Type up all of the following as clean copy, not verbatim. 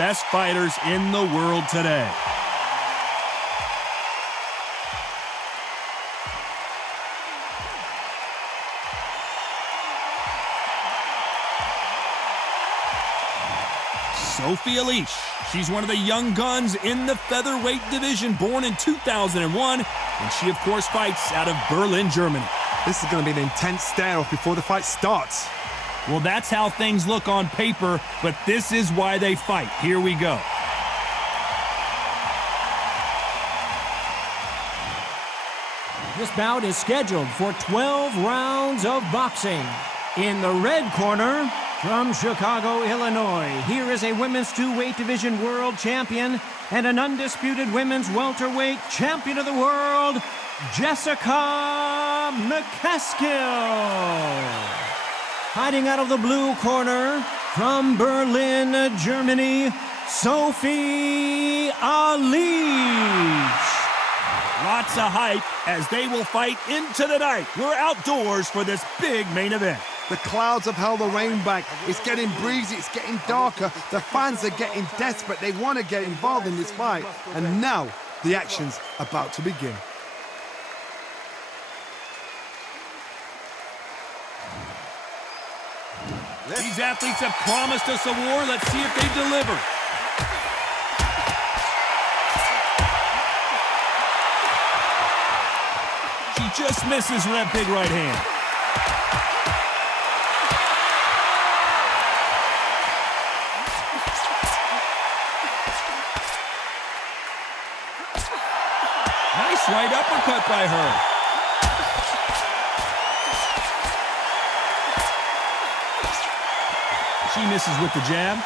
best fighters in the world today. Sophie Alisch. She's one of the young guns in the featherweight division, born in 2001, and she, of course, fights out of Berlin, Germany. This is going to be an intense stare-off before the fight starts. Well, that's how things look on paper, but this is why they fight. Here we go. This bout is scheduled for 12 rounds of boxing. In the red corner, from Chicago, Illinois, here is a women's two-weight division world champion and an undisputed women's welterweight champion of the world, Jessica Mccaskill. Hiding out of the blue corner, from Berlin, Germany, Sophie Alisch. Lots of hype as they will fight into the night. We're outdoors for this big main event. The clouds have held the rain back. It's getting breezy, it's getting darker. The fans are getting desperate. They want to get involved in this fight. And now, the action's about to begin. These athletes have promised us a war. Let's see if they deliver. She just misses with that big right hand. Nice right uppercut by her. She misses with the jab.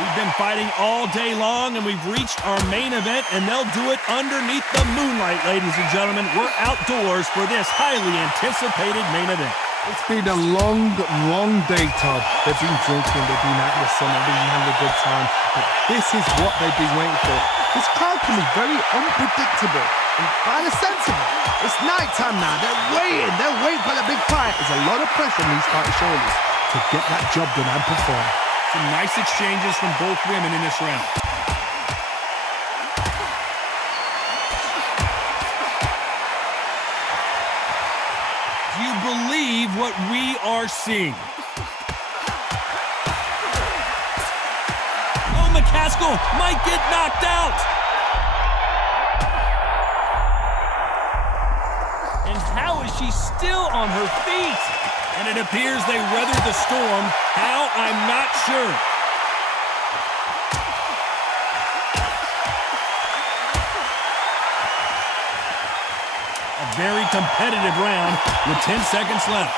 We've been fighting all day long, and we've reached our main event, and they'll do it underneath the moonlight, ladies and gentlemen. We're outdoors for this highly anticipated main event. It's been a long, long day, Todd. They've been drinking, they've been out in the sun, they've been having a good time. But this is what they've been waiting for. This crowd can be very unpredictable. And by the sense of it, it's nighttime now. They're waiting for the big fight. There's a lot of pressure on these fighters' shoulders to get that job done and perform. Some nice exchanges from both women in this round. Do you believe what we are seeing? Oh, Mccaskill might get knocked out. And how is she still on her feet? And it appears they weathered the storm. How? I'm not sure. A very competitive round with 10 seconds left.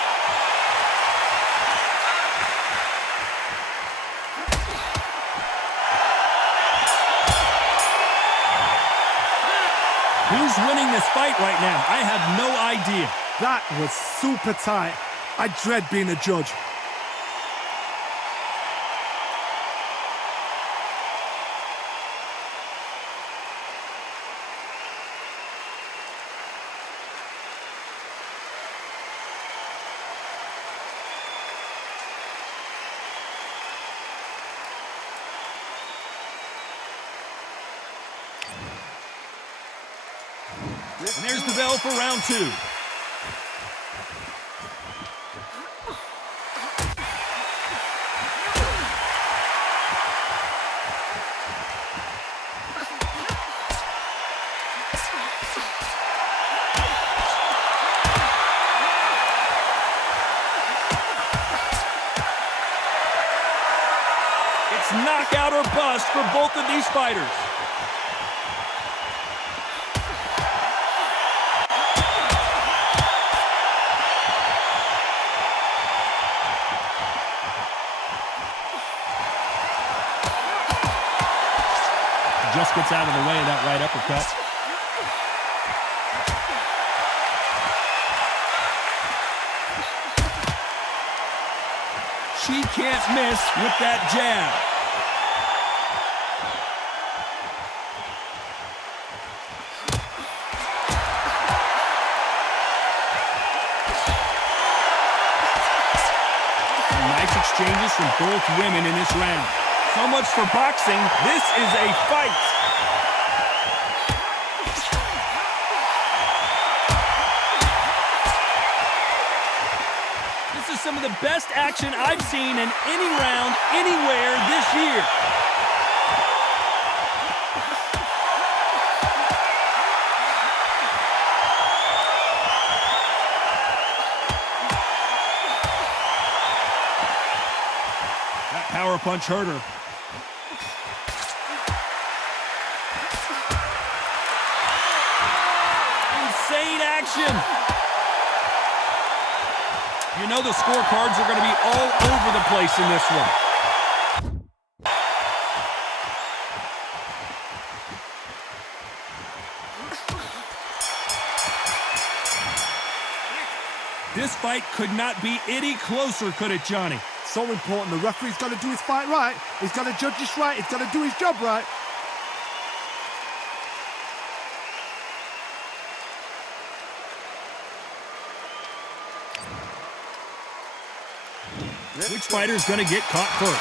Who's winning this fight right now? I have no idea. That was super tight. I dread being a judge. And there's the bell for round two. It's knockout or bust for both of these fighters. Just gets out of the way of that right uppercut. She can't miss with that jab. exchanges from both women in this round. So much for boxing. This is a fight. This is some of the best action I've seen in any round, anywhere this year. Power punch hurt her. Insane action. You know the scorecards are going to be all over the place in this one. This fight could not be any closer, could it, Johnny? So important. The referee's got to do his fight right. He's got to judge this right. He's got to do his job right. Which fighter's going to get caught first?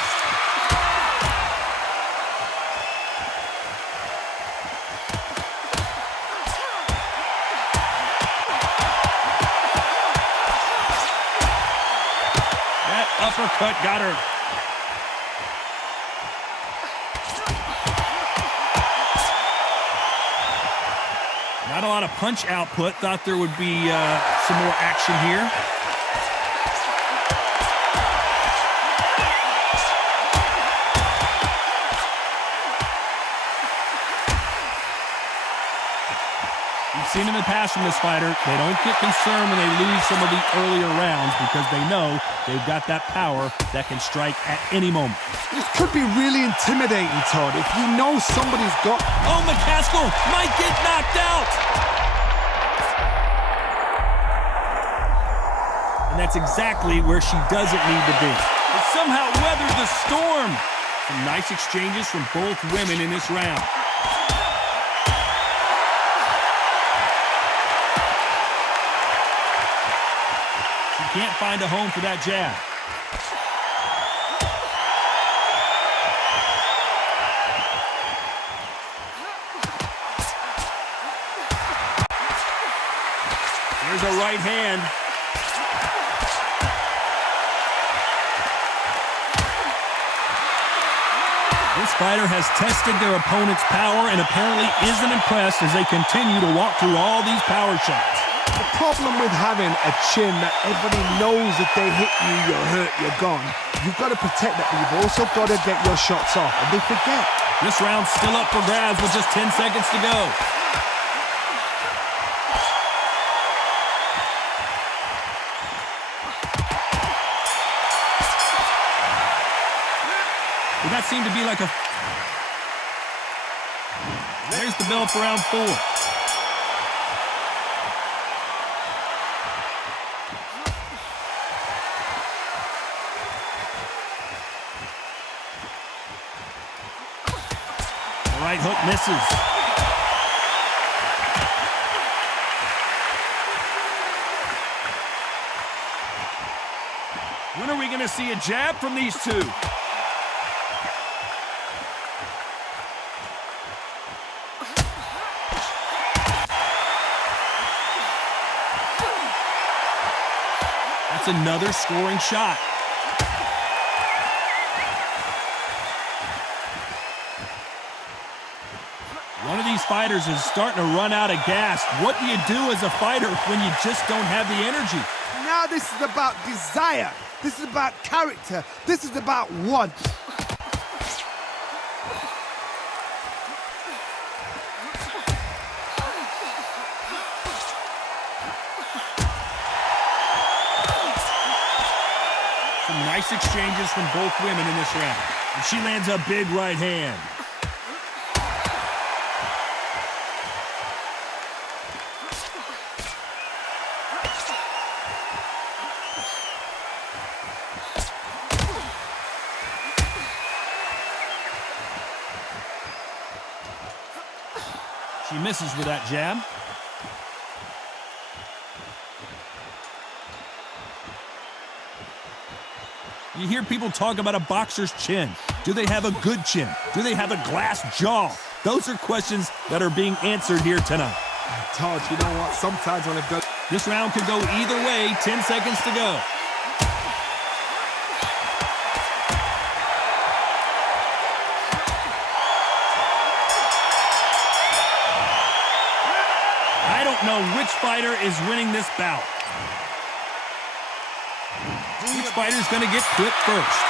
That uppercut got her. Not a lot of punch output. Thought there would be some more action here. We've seen in the past from this fighter, they don't get concerned when they lose some of the earlier rounds because they know they've got that power that can strike at any moment. This could be really intimidating, Todd, if you know somebody's got... Oh, Mccaskill might get knocked out! And that's exactly where she doesn't need to be. But somehow weathered the storm. Some nice exchanges from both women in this round. Can't find a home for that jab. There's a right hand. This fighter has tested their opponent's power and apparently isn't impressed as they continue to walk through all these power shots. The problem with having a chin that everybody knows if they hit you, you're hurt, you're gone. You've got to protect that, but you've also got to get your shots off, and they forget. This round's still up for grabs with just 10 seconds to go. Well, that seemed to be like a... There's the bell for round 4. Right hook misses. When are we going to see a jab from these two? That's another scoring shot. One of these fighters is starting to run out of gas. What do you do as a fighter when you just don't have the energy? Now this is about desire. This is about character. This is about want. Some nice exchanges from both women in this round. And she lands a big right hand. She misses with that jab. You hear people talk about a boxer's chin. Do they have a good chin? Do they have a glass jaw? Those are questions that are being answered here tonight. Todd, you know what? Sometimes when it goes... This round could go either way. 10 seconds to go. I don't know which fighter is winning this bout. Which fighter's going to get clipped first?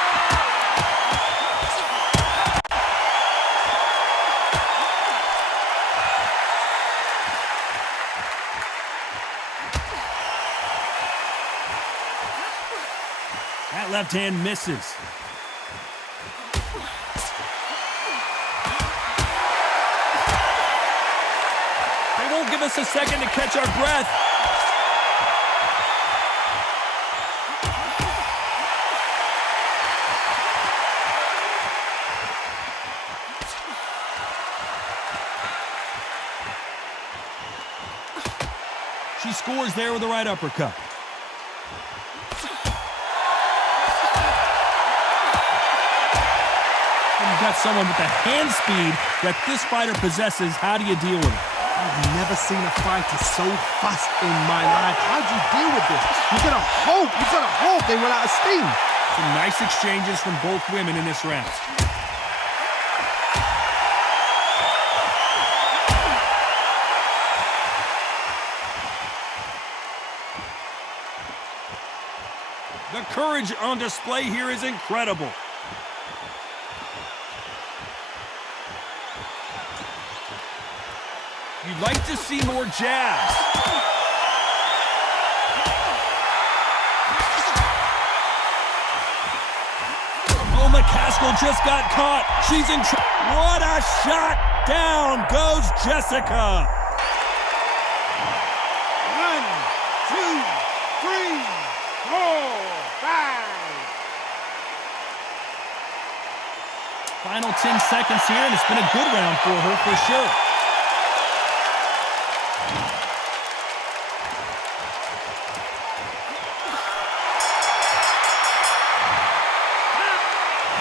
That left hand misses. They won't give us a second to catch our breath. She scores there with the right uppercut. When you've got someone with the hand speed that this fighter possesses, how do you deal with it? I've never seen a fighter so fast in my life. How do you deal with this? You've got to hope they run out of steam. Some nice exchanges from both women in this round. The courage on display here is incredible. You'd like to see more jabs. Oh, Mccaskill just got caught. She's in trouble. What a shot. Down goes Jessica. 1, 2, 3, 4, 5. Final 10 seconds here, and it's been a good round for her for sure.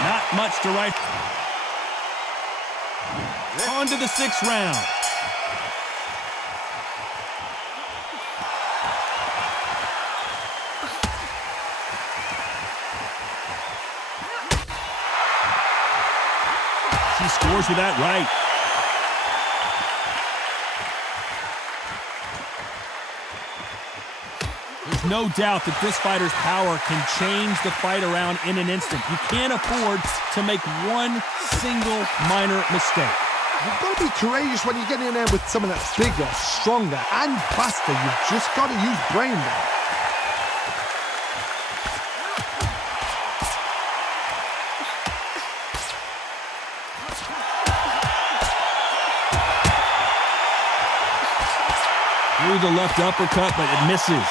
Not much to write. On to the 6th round. She scores with that right. There's no doubt that this fighter's power can change the fight around in an instant. You can't afford to make one single minor mistake. You've got to be courageous when you get in there with someone that's bigger, stronger, and faster. You've just got to use brain there. Through the left uppercut, but it misses.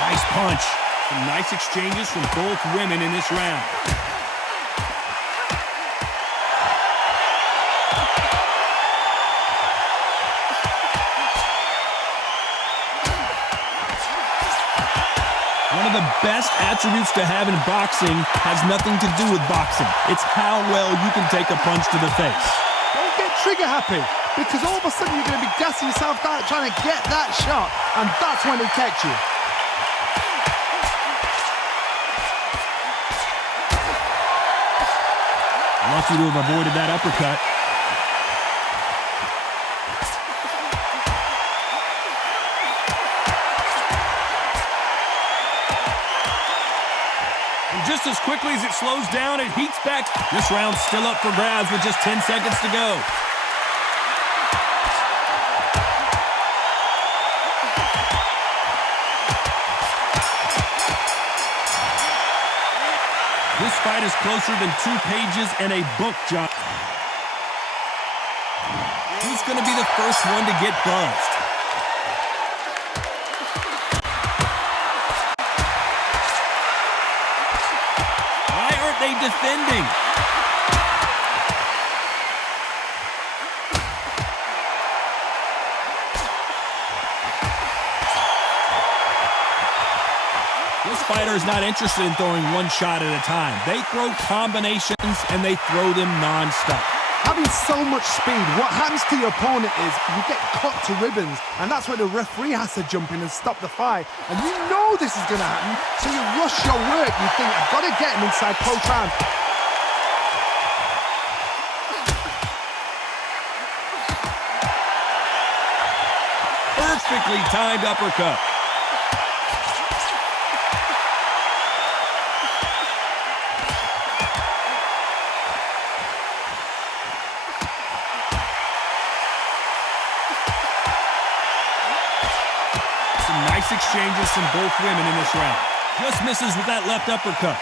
Nice punch. Some nice exchanges from both women in this round. One of the best attributes to have in boxing has nothing to do with boxing. It's how well you can take a punch to the face. Don't get trigger happy, because all of a sudden you're going to be gassing yourself out trying to get that shot, and that's when they catch you. Lucky to have avoided that uppercut. And just as quickly as it slows down, it heats back. This round's still up for grabs with just 10 seconds to go. This fight is closer than 2 pages in a book, John. Who's going to be the first one to get buzzed? Why aren't they defending? fighter is not interested in throwing one shot at a time. They throw combinations, and they throw them non-stop. Having so much speed, what happens to your opponent is you get cut to ribbons, and that's where the referee has to jump in and stop the fight. And you know this is going to happen, so you rush your work. You think, I've got to get him inside close round. Perfectly timed uppercut. Some nice exchanges from both women in this round. Just misses with that left uppercut.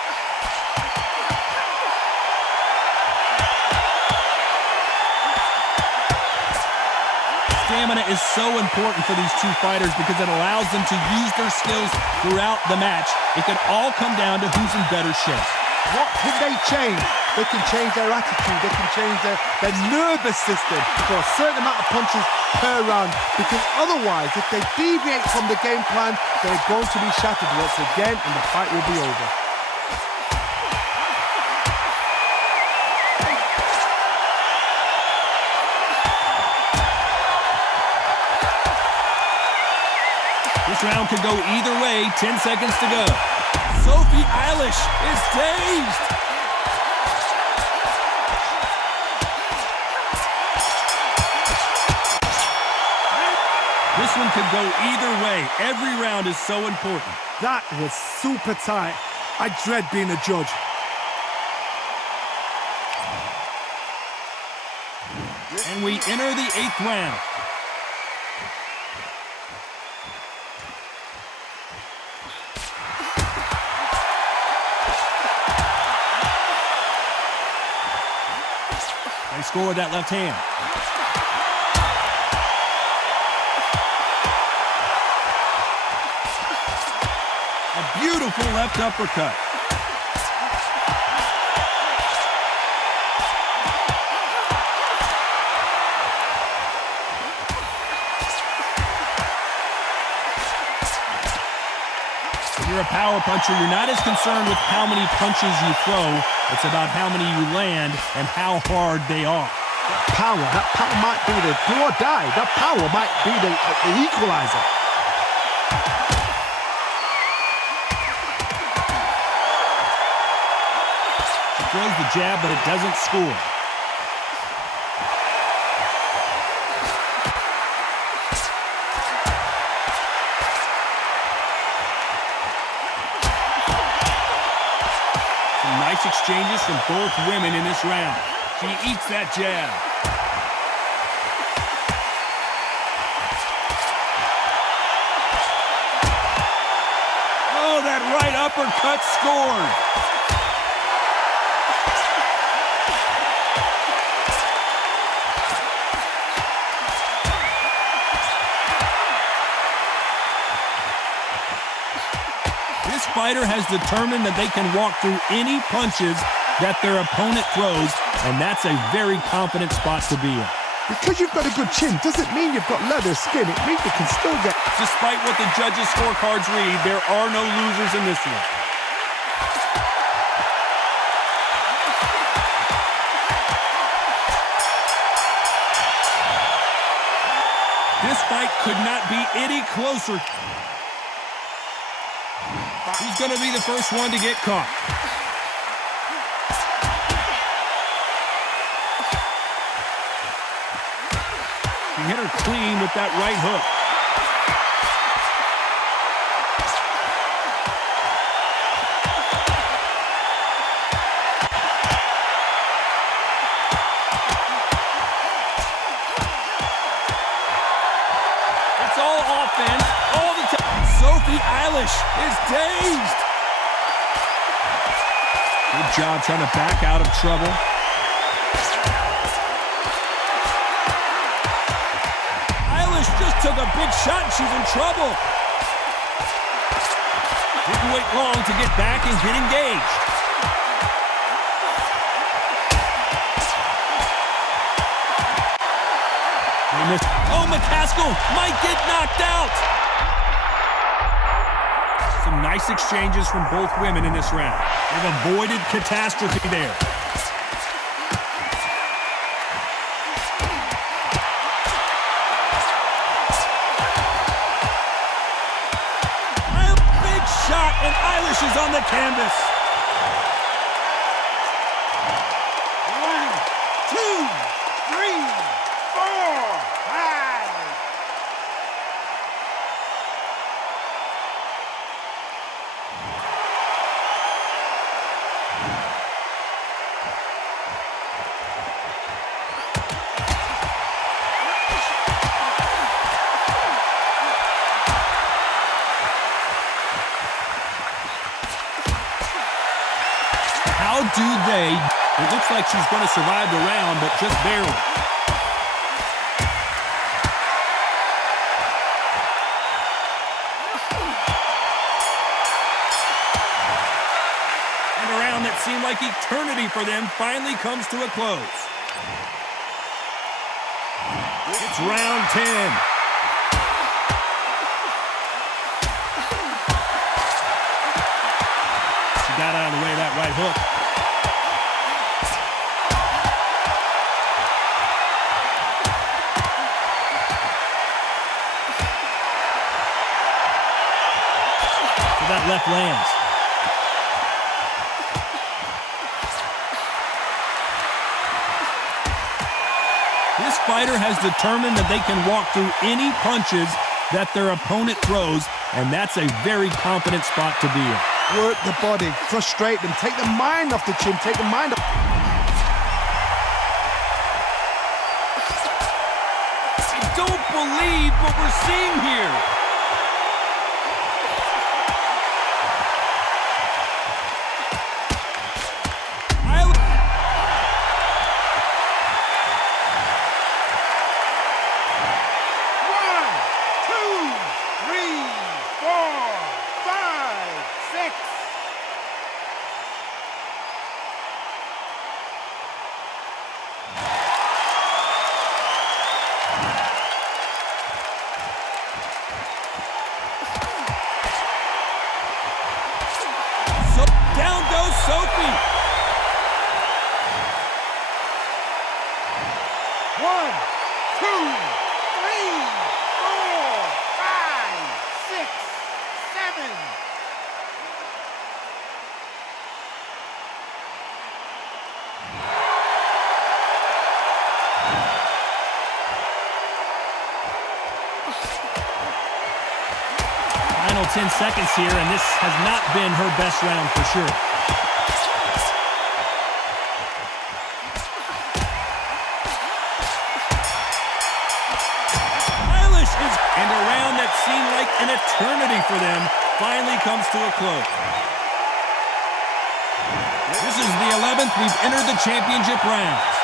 Stamina is so important for these two fighters because it allows them to use their skills throughout the match. It could all come down to who's in better shape. What can they change? They can change their attitude. They can change their nervous system for a certain amount of punches per round. Because otherwise, if they deviate from the game plan, they're going to be shattered once again and the fight will be over. This round could go either way. 10 seconds to go. Sophie Alisch is dazed. This one could go either way. Every round is so important. That was super tight. I dread being a judge. And we enter the 8th round. They score with that left hand. A beautiful left uppercut. If you're a power puncher, you're not as concerned with how many punches you throw. It's about how many you land and how hard they are. That power might be the do or die. That power might be the equalizer. She throws the jab, but it doesn't score. Nice exchanges from both women in this round. She eats that jab. Oh, that right uppercut scored. This fighter has determined that they can walk through any punches that their opponent throws, and that's a very confident spot to be in. Because you've got a good chin doesn't mean you've got leather skin. It means you can still get... Despite what the judges' scorecards read, there are no losers in this one. This fight could not be any closer. He's going to be the first one to get caught. He hit her clean with that right hook. It's all offense, all the time. Sophie Alisch is dazed. Good job trying to back out of trouble. Alisch just took a big shot and she's in trouble. Didn't wait long to get back and get engaged. They missed. Oh, Mccaskill might get knocked out. Some nice exchanges from both women in this round. They've avoided catastrophe there. Big shot, and Alisch is on the canvas. 1, 2, 3, 4, 5. How do they? It looks like she's going to survive the round, but just barely. And a round that seemed like eternity for them finally comes to a close. It's round 10. Got out of the way of that right hook. So that left lands. This fighter has determined that they can walk through any punches that their opponent throws, and that's a very confident spot to be in. Work the body, frustrate them, take the mind off the chin, take the mind off. I don't believe what we're seeing here. Down goes Sophie. 1, 2, 3, 4, 5, 6, 7. Final 10 seconds here, and this has not been her best round for sure. Alisch is, and a round that seemed like an eternity for them finally comes to a close. This is the 11th we've entered the championship rounds.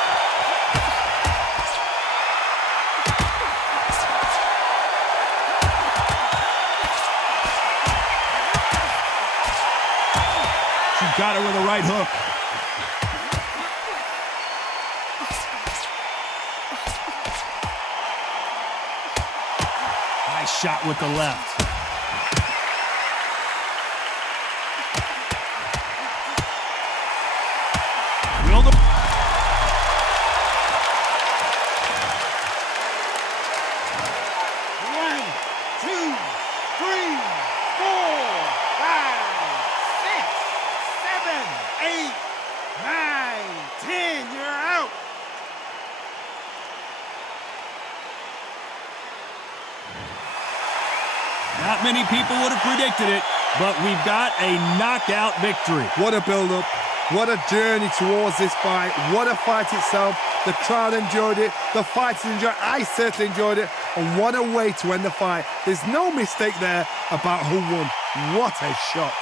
Got her with a right hook. Nice shot with the left. Will the... Not many people would have predicted it, but we've got a knockout victory. What a build-up. What a journey towards this fight. What a fight itself. The crowd enjoyed it. The fighters enjoyed it. I certainly enjoyed it. And what a way to end the fight. There's no mistake there about who won. What a shot.